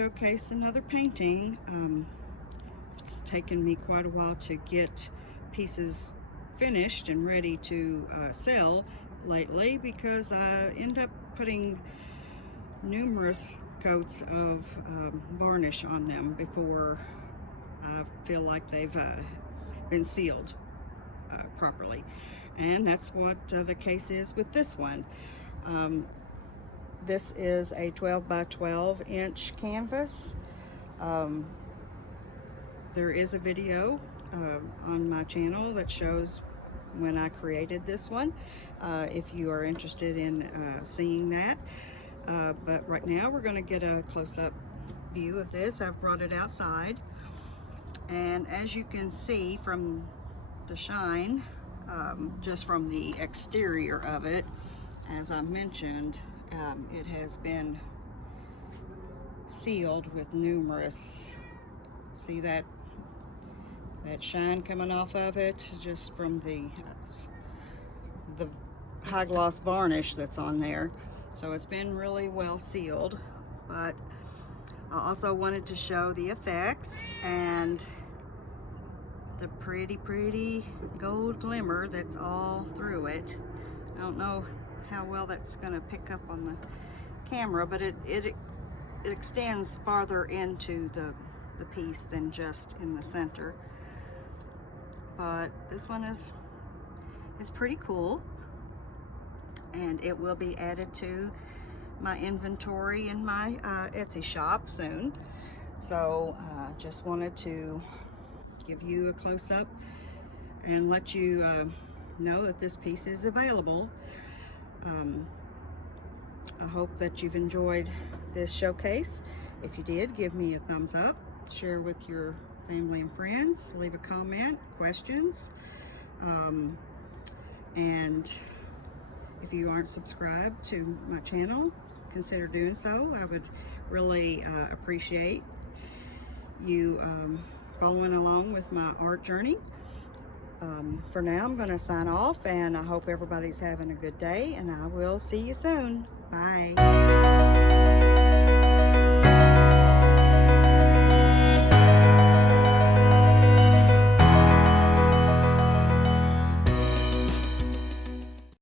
showcase another painting. It's taken me quite a while to get pieces finished and ready to sell lately, because I end up putting numerous coats of varnish on them before I feel like they've been sealed properly. And that's what the case is with this one. This is a 12 by 12 inch canvas. There is a video on my channel that shows when I created this one, if you are interested in seeing that. But right now we're going to get a close-up view of this. I've brought it outside, and as you can see from the shine, just from the exterior of it, as I mentioned, it has been sealed with numerous, see that shine coming off of it, just from the high gloss varnish that's on there. So it's been really well sealed. But I also wanted to show the effects and the pretty gold glimmer that's all through it. I don't know how well that's going to pick up on the camera, but it extends farther into the piece than just in the center. But this one is pretty cool, and it will be added to my inventory in my Etsy shop soon. So just wanted to give you a close-up and let you know that this piece is available. I hope that you've enjoyed this showcase. If you did, give me a thumbs up, share with your family and friends, leave a comment, questions, and if you aren't subscribed to my channel, consider doing so. I would really appreciate you following along with my art journey. For now, I'm going to sign off, and I hope everybody's having a good day, and I will see you soon. Bye.